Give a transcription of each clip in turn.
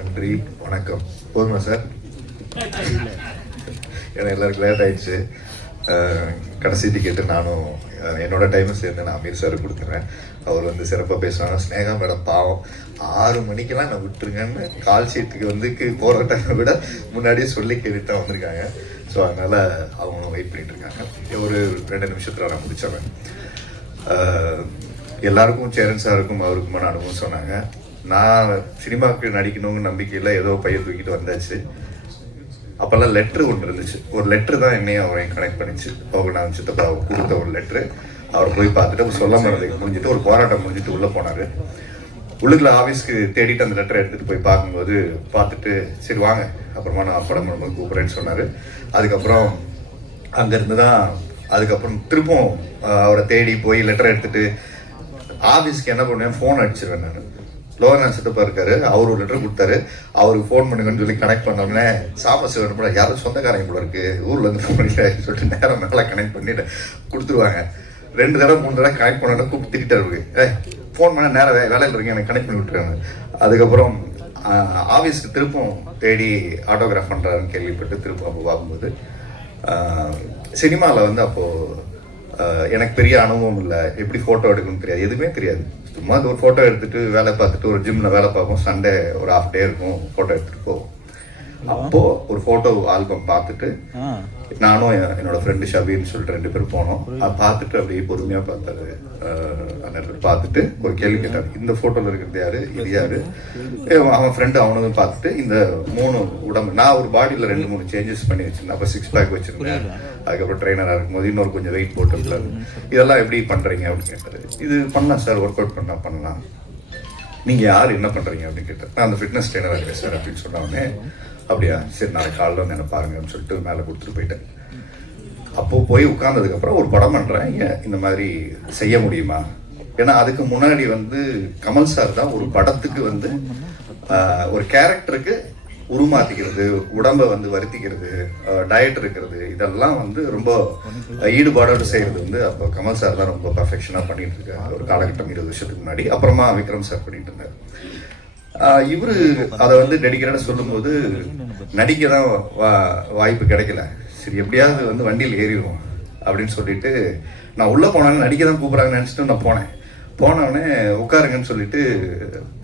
நன்றி வணக்கம். போதுமா சார் ஏன்னா எல்லாருக்கும் லேட் ஆயிடுச்சு. கடைசி டிக்கெட்டு நானும் என்னோட டைமும் சேர்ந்து நான் அமீர் சார் கொடுத்துறேன். அவர் வந்து சிறப்பாக பேசுவாங்க ஸ்னேகா மேடம் பாவம். ஆறு மணிக்கெல்லாம் நான் விட்டுருங்கன்னு கால் ஷீட்டுக்கு வந்து போகிற டைமை விட முன்னாடியே சொல்லி கேட்டுட்டு தான் வந்திருக்காங்க. ஸோ அதனால் அவங்களும் வெயிட் பண்ணிட்டு இருக்காங்க. ஒரு ரெண்டு நிமிஷத்தில் நான் முடிச்சிடுறேன். எல்லாருக்கும் சேரன் சாருக்கும் அவருக்குமான அனுபவம் சொன்னாங்க. நான் சினிமாவுக்கு நடிக்கணுங்கிற நம்பிக்கையில் ஏதோ பையன் தூக்கிட்டு வந்தாச்சு. அப்போல்லாம் லெட்ரு ஒன்று இருந்துச்சு. ஒரு லெட்ரு தான் என்னையும் அவரையும் கனெக்ட் பண்ணிச்சு. அவங்க நான் சித்தப்பா கொடுத்த ஒரு லெட்ரு அவர் போய் பார்த்துட்டு சொல்ல முடியாது முடிஞ்சிட்டு ஒரு போராட்டம் முடிஞ்சிட்டு உள்ளே போனார். உள்ளுக்குள்ள ஆஃபீஸ்க்கு தேடிட்டு அந்த லெட்டரை எடுத்துகிட்டு போய் பார்க்கும்போது பார்த்துட்டு சரி வாங்க அப்புறமா நான் படம் பண்ணும்போது கூப்பிட்றேன்னு சொன்னார். அதுக்கப்புறம் அங்கேருந்து தான் அதுக்கப்புறம் திரும்பவும் அவரை தேடி போய் லெட்டர் எடுத்துகிட்டு ஆஃபீஸ்க்கு என்ன பண்ணுவேன் ஃபோன் அடிச்சிருவேன் நான். லோகநாத் சித்தப்பா இருக்காரு அவர் ஒரு லெட்டர் கொடுத்தாரு. அவருக்கு ஃபோன் பண்ணுங்கன்னு சொல்லி கனெக்ட் பண்ணோடனே சாமசிவன் கூட யாரும் சொந்தக்காரங்க கூட இருக்கு. ஊர்ல இருந்து ஃபோன் பண்ணிட்டு சொல்லிட்டு நேரம் நல்லா கனெக்ட் பண்ணிட்டு கொடுத்துருவாங்க. ரெண்டு தடவை மூணு தடவை கனெக்ட் பண்ணோட கூப்பிட்டு இருக்கு ஏ ஃபோன் பண்ண நேரம் வேலையில் இருக்கு எனக்கு கனெக்ட் பண்ணி விட்டுருக்காங்க அதுக்கப்புறம் ஆஃபீஸ்க்கு திருப்பம் தேடி ஆட்டோகிராஃப் பண்ணுறாருன்னு கேள்விப்பட்டு திருப்பம் அப்போ பார்க்கும்போது சினிமாவில் வந்து அப்போது எனக்கு பெரிய அனுபவம் இல்லை. எப்படி ஃபோட்டோ எடுக்கணும்னு தெரியாது. எதுவுமே தெரியாது. சும்மா அது ஒரு ஃபோட்டோ எடுத்துட்டு வேலை பார்த்துட்டு ஒரு ஜிம்மில் வேலை பார்ப்போம். சண்டே ஒரு ஹாஃப் டே இருக்கும் ஃபோட்டோ எடுத்துகிட்டு போவோம். அப்போ ஒரு ஃபோட்டோ ஆல்பம் பார்த்துட்டு நானும் என்- என்னோட ஃப்ரெண்டு ஷபீர்னு சொல்லிட்டு ரெண்டு பேரும் போனோம். அதை பார்த்துட்டு அப்படியே பொறுமையாக பார்த்தாரு. அந்த இடத்துல பார்த்துட்டு ஒரு கேள்வி கேட்டார். இந்த ஃபோட்டோவில் இருக்கிறது யாரு? இது யாரு? அவன் ஃப்ரெண்டு அவனும் பார்த்துட்டு இந்த மூணு உடம்பு நான் ஒரு பாடியில் ரெண்டு மூணு சேஞ்சஸ் பண்ணி வச்சிருந்தேன். அப்போ சிக்ஸ் பேக் வச்சிருந்தேன். அதுக்கப்புறம் ட்ரைனராக இருக்கும்போது இன்னொரு கொஞ்சம் வெயிட் போட்டுருக்காரு இதெல்லாம் எப்படி பண்ணுறீங்க அப்படின்னு கேட்டாரு. இது பண்ணலாம் சார் ஒர்க் அவுட் பண்ணலாம் பண்ணலாம். நீங்க யார் என்ன பண்றீங்க அப்படின்னு கேட்டேன் நான் அந்த ஃபிட்னஸ் ட்ரெயினராக பேசுகிறேன் அப்படின்னு சொன்னோடனே அப்படியா சரி நாளைக்கு காலைல வந்து என்ன பாருங்க அப்படின்னு சொல்லிட்டு மேலே கொடுத்துட்டு போயிட்டேன். அப்போ போய் உட்காந்ததுக்கப்புறம் ஒரு படம் பண்ணுறேன் ஏன் இந்த மாதிரி செய்ய முடியுமா? ஏன்னா அதுக்கு முன்னாடி வந்து கமல் சார் தான் ஒரு படத்துக்கு வந்து ஒரு கேரக்டருக்கு உருமாத்திக்கிறது உடம்பை வந்து வருத்திக்கிறது டயட் இருக்கிறது இதெல்லாம் வந்து ரொம்ப ஈடுபாடோடு செய்யறது வந்து அப்போ கமல் சார் தான் ரொம்ப பர்ஃபெக்ஷனாக பண்ணிட்டு இருக்காரு ஒரு காலகட்டம் இருபது வருஷத்துக்கு முன்னாடி. அப்புறமா விக்ரம் சார் பண்ணிட்டு இருந்தார் இவரு அதை வந்து டெடிக்கேட்டடாக சொல்லும்போது நடிக்க தான் வா- வாய்ப்பு கிடைக்கல. சரி எப்படியாவது வந்து வண்டியில் ஏறிடுவோம் அப்படின்னு சொல்லிட்டு நான் உள்ளே போனாலும் நடிக்க தான் கூப்பிட்றாங்கன்னு நினச்சிட்டு நான் போனேன். போனவுடனே உட்காருங்கன்னு சொல்லிட்டு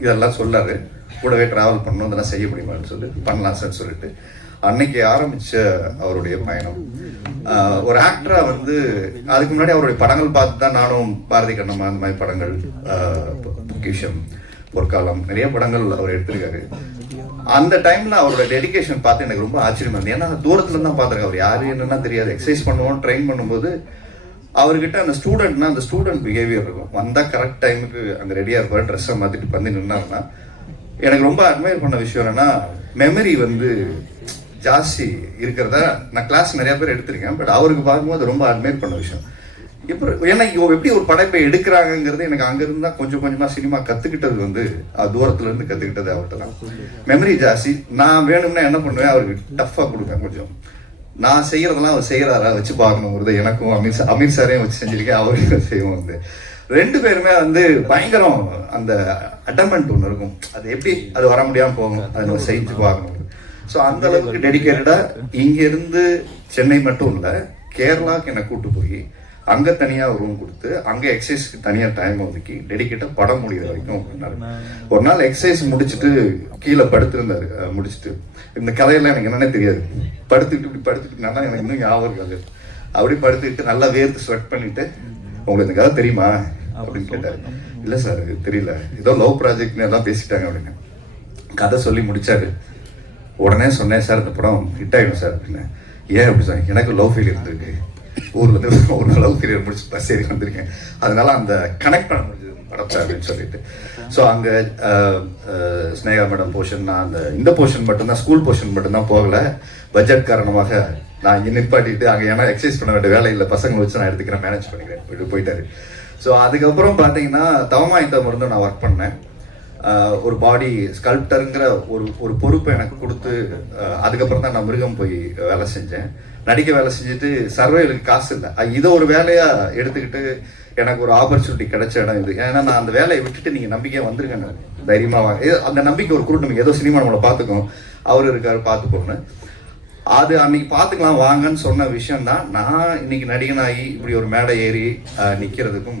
இதெல்லாம் சொல்லாரு. கூடவே ட்ராவல் பண்ணணும் இதெல்லாம் செய்ய முடியுமான்னு சொல்லி பண்ணலாம் சார் சொல்லிட்டு. அன்னைக்கு ஆரம்பிச்ச அவருடைய பயணம். ஒரு ஆக்டரா வந்து அதுக்கு முன்னாடி அவருடைய படங்கள் பார்த்து தான் நானும் பாரதி கண்ணம்மா அந்த மாதிரி படங்கள் பொக்கிஷம் பொற்காலம் நிறைய படங்கள் அவர் எடுத்திருக்காரு. அந்த டைம்ல அவரோட டெடிகேஷன் பார்த்து எனக்கு ரொம்ப ஆச்சரியமா இருந்தது. ஏன்னா தூரத்துல இருந்து தான் பார்த்துருக்கேன் அவர். யாரு என்னன்னா தெரியாது. எக்ஸசைஸ் பண்ணுவோம் ட்ரெயின் பண்ணும்போது அவர்கிட்ட அந்த ஸ்டூடெண்ட்னா அந்த ஸ்டூடெண்ட் பிஹேவியர் இருக்கும். வந்தா கரெக்ட் டைமுக்கு அங்க ரெடியா இருப்பார். ட்ரெஸ்ஸை மாத்திட்டு பண்ணி நின்னாருன்னா எனக்கு ரொம்ப அட்மையர் பண்ண விஷயம் என்னன்னா மெமரி வந்து ஜாஸ்தி இருக்கிறதா நான் கிளாஸ் நிறைய பேர் எடுத்திருக்கேன் பட் அவருக்கு பார்க்கும்போது ரொம்ப அட்மையர் பண்ண விஷயம். இப்போ ஏன்னா இவ எப்படி ஒரு படைப்பை எடுக்கிறாங்கங்கிறது எனக்கு அங்கேருந்து தான் கொஞ்சம் கொஞ்சமாக சினிமா கற்றுக்கிட்டது வந்து அது தூரத்துல இருந்து கற்றுக்கிட்டது அவர்கிட்ட தான். மெமரி ஜாஸ்தி. நான் வேணும்னா என்ன பண்ணுவேன்? அவருக்கு டஃப்பாக கொடுப்பேன் கொஞ்சம். நான் செய்யறதெல்லாம் அவர் செய்யறாரா? வச்சு பார்க்கணுங்கிறது எனக்கும் அமீர் அமீர் சாரையும் வச்சு செஞ்சிருக்கேன் அவரையும் செய்வோம் வந்து. ரெண்டு பேருமே வந்து பயங்கரம் அந்த அட்டமெண்ட் ஒன்று இருக்கும். அது எப்படி அது வர முடியாமல் போகும்? அதை நம்ம செஞ்சு பார்க்கணும். ஸோ அந்த அளவுக்கு டெடிக்கேட்டடாக இங்கேருந்து சென்னை மட்டும் இல்லை கேரளாவுக்கு என்னை கூட்டு போய் அங்கே தனியாக ரூம் கொடுத்து அங்கே எக்ஸசைஸ்க்கு தனியாக டைம் ஒதுக்கி டெடிக்கேட்டாக படம் முடிகிற வரைக்கும் பண்ணாரு ஒரு நாள் எக்ஸசைஸ் முடிச்சுட்டு கீழே படுத்திருந்தாரு. முடிச்சுட்டு. இந்த கதையெல்லாம் எனக்கு என்னன்னே தெரியாது. படுத்துக்கிட்டு இப்படி படுத்துக்கிட்டு நல்லா எனக்கு இன்னும் ஞாபகம் இருக்காது. அப்படி படுத்துக்கிட்டு நல்லா வேர்த்து ஸ்வெட் பண்ணிட்டு உங்களுக்கு இந்த கதை தெரியுமா அப்படின்னு கேட்டாரு. இல்ல சார் தெரியல. ஏதோ லவ் ப்ராஜெக்ட்னு எல்லாம் பேசிட்டாங்க அப்படின்னு. கதை சொல்லி முடிச்சாரு. உடனே சொன்னேன் சார் இந்த படம் ஹிட் ஆயிடும் சார் அப்படின்னு. ஏன் அப்படி சொன்னேன் எனக்கு லவ் ஃபெயிலியர் இருந்திருக்கு ஊர்ல இருந்து ஒரு லவ் ஃபெயிலியர் முடிச்சு பஸ் ஏறி வந்திருக்கேன். அதனால அந்த கனெக்ட் பண்ண படத்தை அப்படின்னு சொல்லிட்டு. ஸோ அங்கே ஸ்னேகா மேடம் போர்ஷன் நான் அந்த இந்த போர்ஷன் மட்டும்தான் ஸ்கூல் போர்ஷன் மட்டும்தான் போகலை. பட்ஜெட் காரணமாக நான் இங்கே நிப்பாட்டிட்டு அங்கே ஏன்னா எக்ஸசைஸ் பண்ண வேண்டிய வேலை இல்லை. பசங்களை வச்சு நான் எடுத்துக்கிறேன் மேனேஜ் பண்ணிக்கிறேன். போயிட்டு போயிட்டாரு. ஸோ அதுக்கப்புறம் பார்த்தீங்கன்னா தவமாயுத்த மருந்து நான் ஒர்க் பண்ணேன். ஒரு பாடி ஸ்கல்ப்டருங்கிற ஒரு ஒரு பொறுப்பை எனக்கு கொடுத்து அதுக்கப்புறம் தான் நான் மிருகம் போய் வேலை செஞ்சேன். நடிக்க வேலை செஞ்சுட்டு சர்வேலுக்கு காசு இல்லை. இதை ஒரு வேலையாக எடுத்துக்கிட்டு எனக்கு ஒரு ஆப்பர்ச்சுனிட்டி கிடைச்ச இடம் இது. ஏன்னா நான் அந்த வேலையை விட்டுட்டு நீங்க நம்பிக்கையா வந்துருங்க தைரியமாக தைரியமா வாங்க அந்த நம்பிக்கை ஒரு குருட்டு ஏதோ சினிமா நம்மளை பார்த்துக்கோம். அவர் இருக்காரு பார்த்துக்கோன்னு. அது அன்னைக்கு பார்த்துக்கலாம் வாங்கன்னு சொன்ன விஷயம் தான் நான் இன்னைக்கு நடிகனாகி இப்படி ஒரு மேடை ஏறி நிற்கிறதுக்கும்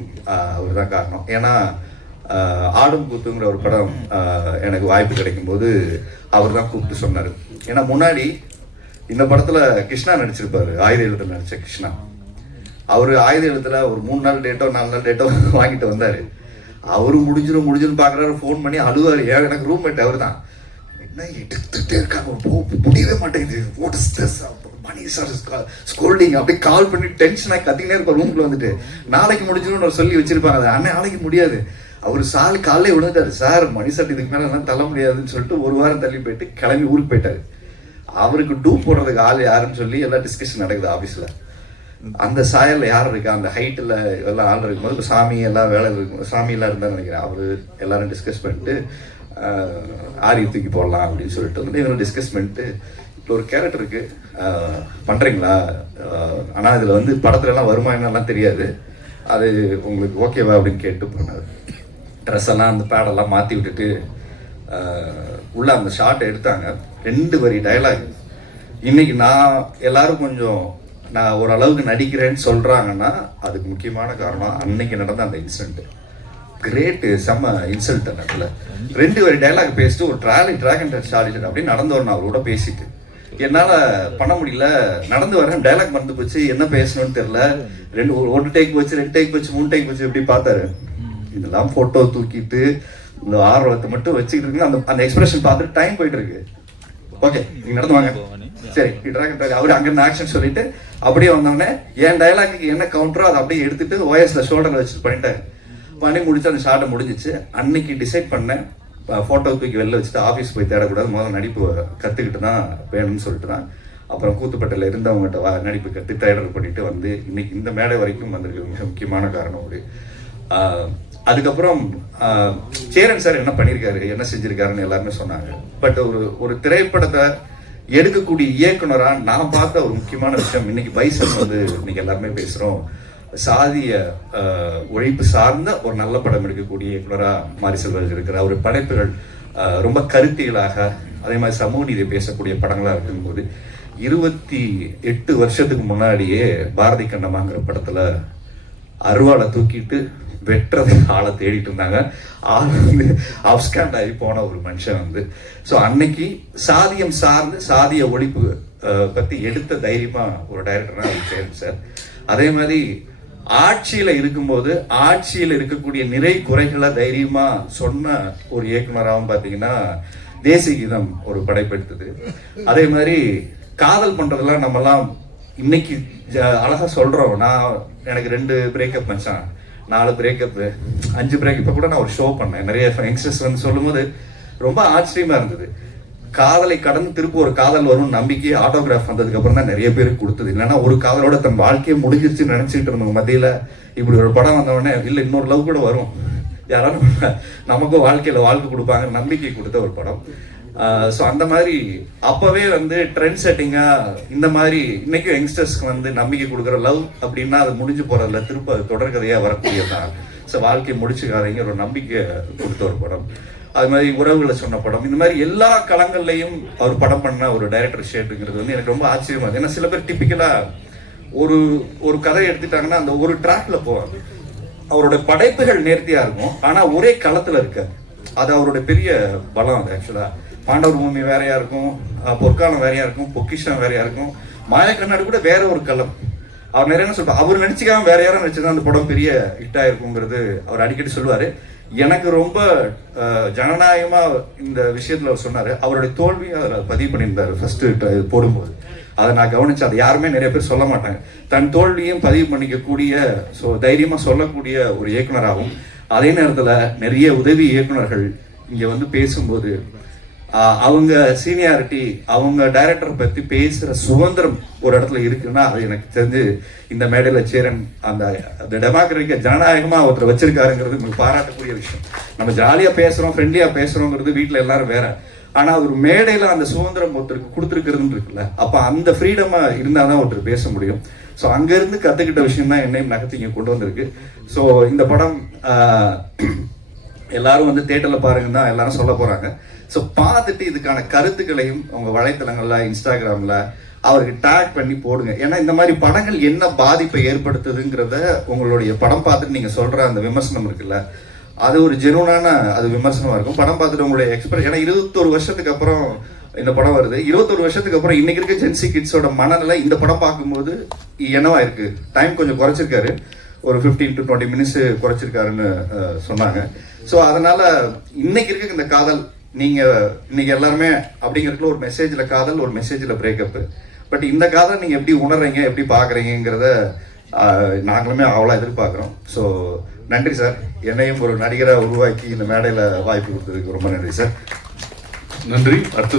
அவர் தான் காரணம். ஏன்னா ஆடும் கூத்துங்கிற ஒரு படம் எனக்கு வாய்ப்பு கிடைக்கும் போது அவர் தான் கூப்பிட்டு சொன்னார். ஏன்னா முன்னாடி இந்த படத்தில் கிருஷ்ணா நடிச்சிருப்பாரு. ஆயுத எழுத்தில் நடித்த கிருஷ்ணா. அவர் ஆயுத எழுத்துல ஒரு மூணு நாள் டேட்டோ நாலு நாள் டேட்டோ வாங்கிட்டு வந்தார். அவரும் முடிஞ்சிடும் முடிஞ்சிடும் பார்க்குறாரு ஃபோன் பண்ணி அழுவார். ஏன் எனக்கு ரூம்மேட் அவர் தான் என்ன எடுத்துகிட்டே இருக்காங்க? முடியவே மாட்டேங்குது. What is this money sir scolding அப்படியே கால் பண்ணி டென்ஷனாக கத்திக்கினே இருப்பார் ரூம்ல வந்துட்டு. நாளைக்கு முடிஞ்சிடும்னு சொல்லி வச்சிருப்பாங்க அது. அண்ணன் நாளைக்கு முடியாது. அவர் சால் காலையில் விழுந்துட்டாரு. சார் மணி சார் இதுக்கு மேலே எல்லாம் தள்ள முடியாதுன்னு சொல்லிட்டு ஒரு வாரம் தள்ளி போயிட்டு கிளம்பி ஊருக்கு போயிட்டார். அவருக்கு டூ போடுறதுக்கு ஆள் யாருன்னு சொல்லி எல்லாம் டிஸ்கஷன் நடக்குது ஆஃபீஸில் அந்த சாயல்ல யார் இருக்கா? அந்த ஹைட்டில் எல்லாம் ஆள் இருக்கும்போது இப்போ சாமி எல்லாம் வேலை இருக்கும் சாமியெல்லாம் இருந்தால் நினைக்கிறேன். அவர் எல்லாரும் டிஸ்கஸ் பண்ணிட்டு ஆஹ், ஆரி தூக்கி போடலாம் அப்படின்னு சொல்லிட்டு வந்து இவரும் டிஸ்கஸ் பண்ணிட்டு இப்போ ஒரு கேரக்டர் இருக்கு. பண்ணுறீங்களா ஆனால் இதில் வந்து படத்துல எல்லாம் வருமா என்னெல்லாம் தெரியாது. அது உங்களுக்கு ஓகேவா அப்படின்னு கேட்டு பண்ணார் ட்ரெஸ் எல்லாம் அந்த பேடெல்லாம் மாற்றி விட்டுட்டு உள்ள அந்த ஷார்ட் எடுத்தாங்க. ரெண்டு வரி டைலாக் இன்னைக்கு நான் எல்லாரும் கொஞ்சம் நான் ஓரளவுக்கு நடிக்கிறேன்னு சொல்கிறாங்கன்னா அதுக்கு முக்கியமான காரணம் அன்னைக்கு நடந்த அந்த இன்சிடென்ட் கிரேட்டு செம்ம இன்சல்ட் அந்த இடத்துல. ரெண்டு வரி டைலாக் பேசிட்டு ஒரு ட்ராலி டிராகன் ஷார்ட் அப்படின்னு நடந்து நான் அவரோட பேசிட்டு. என்னால் பண்ண முடியல. நடந்து வரேன் டைலாக் மறந்து போச்சு. என்ன பேசணும்னு தெரியல. ரெண்டு ஒரு- ஒரு டேக் வச்சு ரெண்டு டேக் வச்சு மூணு டேக் வச்சு எப்படி பார்த்தாரு? இதெல்லாம் ஃபோட்டோ தூக்கிட்டு இந்த ஆர்வத்தை மட்டும் வச்சுக்கிட்டு இருக்கு அந்த அந்த எக்ஸ்பிரஷன் பார்த்துட்டு டைம் போயிட்டு இருக்கு. ஓகே நீங்க நடந்து வாங்க. சரி டிராகன் டாக் அவர் அங்க இருந்து ஆக்ஷன் சொல்லிட்டு அப்படியே வந்தோடனே என் டயலாக்கு என்ன கவுண்டரோ அதை அப்படியே எடுத்துட்டு ஓஎஸ்ல ஷோல்டர்ல வச்சு பண்ணிட்டேன் பண்ணி முடிச்சு அந்த ஷார்ட்டை முடிஞ்சிச்சு. அன்னைக்கு டிசைட் பண்ணேன் போட்டோ தூக்கி வெளில வச்சுட்டு ஆஃபீஸ் போய் தேடக்கூடாது. முதல்ல நடிப்பு கத்துக்கிட்டு தான் வேணும்னு சொல்லிட்டு தான். அப்புறம் கூத்துப்பட்டில் இருந்தவங்ககிட்ட வா நடிப்பு கற்று தேடல் பண்ணிட்டு வந்து இன்னைக்கு இந்த மேடை வரைக்கும் வந்திருக்கு மிக முக்கியமான காரணம் ஒரு அதுக்கப்புறம் சேரன் சார் என்ன பண்ணியிருக்காரு என்ன செஞ்சிருக்காருன்னு எல்லாருமே சொன்னாங்க. பட் ஒரு ஒரு திரைப்படத்தை எடுக்கக்கூடிய இயக்குனரா நான் பார்த்த ஒரு முக்கியமான விஷயம் இன்னைக்கு பைசன் வந்து இன்னைக்கு எல்லாருமே பேசுறோம். சாதிய உழைப்பு சார்ந்த ஒரு நல்ல படம் எடுக்கக்கூடிய இயக்குனரா மாரி செல்வராஜ் இருக்கிறார். அவர் படைப்புகள் ரொம்ப கருத்தியலாக அதே மாதிரி சமூக நீதி பேசக்கூடிய படங்களா இருக்கும்போது இருபத்தி எட்டு வருஷத்துக்கு முன்னாடியே பாரதி கண்ணமாங்கிற படத்துல அருவாளை தூக்கிட்டு வெட்டுறது ஆளை தேடிட்டு இருந்தாங்க. ஆள் வந்து அப்ஸ்காண்ட் ஆகி போன ஒரு மனுஷன் வந்து. ஸோ அன்னைக்கு சாதியம் சார்ந்து சாதிய ஒழிப்பு பற்றி பத்தி எடுத்த தைரியமா ஒரு டைரக்டரா சேரும் சார். அதே மாதிரி ஆட்சியில இருக்கும்போது ஆட்சியில இருக்கக்கூடிய நிறை குறைகளை தைரியமா சொன்ன ஒரு இயக்குனராகவும் பார்த்தீங்கன்னா தேசிய கீதம் ஒரு படைப்பெடுத்தது. அதே மாதிரி காதல் பண்றதெல்லாம் நம்மலாம் இன்னைக்கு அழகாக அழகா சொல்றோம். நான் எனக்கு ரெண்டு பிரேக்கப் மச்சான். நாலு பிரேக்கப்பு அஞ்சு பிரேக்கப் கூட நான் ஒரு ஷோ பண்ணேன். நிறைய யங்ஸ்டர்ஸ் வந்து சொல்லும்போது ரொம்ப ஆச்சரியமா இருந்தது. காதலை கடந்து திருப்ப ஒரு காதல் வரும் நம்பிக்கை ஆட்டோகிராஃப் வந்ததுக்கு அப்புறம் தான் நிறைய பேருக்கு கொடுத்தது. இல்லைன்னா ஒரு காதலோட தன் வாழ்க்கையை முடிஞ்சிருச்சுன்னு நினச்சிக்கிட்டு இருந்தவங்க மத்தியில இப்படி ஒரு படம் வந்தவொடனே இல்லை இன்னொரு லவ் கூட வரும். யாராலும் நமக்கும் வாழ்க்கையில வாழ்க்கை கொடுப்பாங்க நம்பிக்கை கொடுத்த ஒரு படம். ஸோ அந்த மாதிரி அப்போவே வந்து ட்ரெண்ட் செட்டிங்காக இந்த மாதிரி இன்னைக்கும் யங்ஸ்டர்ஸ்க்கு வந்து நம்பிக்கை கொடுக்குற லவ் அப்படின்னா அது முடிஞ்சு போகிறதில்ல திரும்ப அது வரக்கூடியதான் ஸோ வாழ்க்கையை முடிச்சுக்காதீங்க. ஒரு நம்பிக்கை கொடுத்த ஒரு படம். அது மாதிரி உறவுகளை சொன்ன படம். இந்த மாதிரி எல்லா களங்கள்லையும் அவர் படம் பண்ண ஒரு டைரக்டர் ஷேட்டுங்கிறது வந்து எனக்கு ரொம்ப ஆச்சரியமா இருக்கு. ஏன்னா சில பேர் டிப்பிக்கலாக ஒரு ஒரு கதை எடுத்துட்டாங்கன்னா அந்த ஒரு ட்ராக்ல போவாங்க. அவரோட படைப்புகள் நேர்த்தியாக இருக்கும். ஆனால் ஒரே களத்தில் இருக்காது. அது அவரோட பெரிய பலம் அது ஆக்சுவலாக பாண்டவர் பூமி வேறையா இருக்கும் பொற்காலம் வேறையா இருக்கும் பொக்கிஷம் வேறையா இருக்கும். மாயக்கண்ணாடி கூட வேற ஒரு களம் அவர் நிறைய என்ன சொல்றாரு அவர் நினைச்சுக்காம வேற யாரும் நடிச்சதா அந்த படம் பெரிய ஹிட் ஆயிருக்குங்கிறது அவர் அடிக்கடி சொல்லுவாரு. எனக்கு ரொம்ப ஜனநாயகமா இந்த விஷயத்துல அவர் சொன்னாரு. அவருடைய தோல்வியை அதில் பதிவு பண்ணியிருந்தாரு ஃபர்ஸ்ட் போடும்போது. அதை நான் கவனிச்சேன் அதை யாருமே நிறைய பேர் சொல்ல மாட்டாங்க. தன் தோல்வியும் பதிவு பண்ணிக்கக்கூடிய ஸோ தைரியமா சொல்லக்கூடிய ஒரு இயக்குனராகவும் அதே நேரத்தில் நிறைய உதவி இயக்குனர்கள் இங்கே வந்து பேசும்போது அவங்க சீனியாரிட்டி அவங்க டைரக்டர் பத்தி பேசுற சுதந்திரம் ஒரு இடத்துல இருக்குன்னா அது எனக்கு தெரிஞ்சு இந்த மேடையில சேரன் அந்த அந்த டெமோக்ரட்டிக்க ஜனநாயகமா ஒருத்தர் வச்சிருக்காருங்கிறது உங்களுக்கு பாராட்டக்கூடிய விஷயம். நம்ம ஜாலியா பேசுறோம் ஃப்ரெண்ட்லியா பேசுறோங்கிறது வீட்டில் எல்லாரும் வேற. ஆனா ஒரு மேடையில அந்த சுதந்திரம் ஒருத்தருக்கு கொடுத்துருக்குறதுன்னு இருக்குல்ல அப்ப அந்த ஃப்ரீடமா இருந்தாதான் ஒருத்தர் பேச முடியும். ஸோ அங்கேருந்து கற்றுக்கிட்ட கத்துக்கிட்ட விஷயம் தான் என்னையும் நகர்த்தி இங்க கொண்டு வந்திருக்கு. ஸோ இந்த படம் எல்லாரும் வந்து தேட்டர்ல பாருங்க தான் எல்லாரும் சொல்ல போறாங்க. ஸோ பார்த்துட்டு இதுக்கான கருத்துக்களையும் உங்கள் வலைத்தளங்களில் இன்ஸ்டாகிராமில் அவருக்கு டேக் பண்ணி போடுங்க. ஏன்னா இந்த மாதிரி படங்கள் என்ன பாதிப்பை ஏற்படுத்துதுங்கிறத உங்களுடைய படம் பார்த்துட்டு நீங்கள் சொல்கிற அந்த விமர்சனம் இருக்குல்ல அது ஒரு ஜெனூனான அது விமர்சனமாக இருக்கும். படம் பார்த்துட்டு உங்களுடைய எக்ஸ்பிரஸ் ஏன்னா இருபத்தொரு வருஷத்துக்கு அப்புறம் இந்த படம் வருது. இருபத்தொரு வருஷத்துக்கு அப்புறம் இன்னைக்கு இருக்க ஜென்சி கிட்ஸோட மனநிலை இந்த படம் பார்க்கும்போது என்னவா இருக்கு? டைம் கொஞ்சம் குறைச்சிருக்காரு. ஒரு 15 டு டுவெண்ட்டி மினிட்ஸ் குறைச்சிருக்காருன்னு சொன்னாங்க. ஸோ அதனால இன்னைக்கு இருக்க இந்த காதல் நீங்கள் இன்னைக்கு எல்லாருமே அப்படிங்கிறதுல ஒரு மெசேஜில் காதல் ஒரு மெசேஜில் பிரேக்கப் பட் இந்த காதல் நீங்கள் எப்படி உணர்றீங்க எப்படி பார்க்குறீங்கிறத நாங்களுமே அவ்வளோ எதிர்பார்க்குறோம். ஸோ நன்றி சார். என்னையும் ஒரு நடிகராக உருவாக்கி இந்த மேடையில் வாய்ப்பு கொடுத்ததுக்கு ரொம்ப நன்றி சார். நன்றி. அடுத்து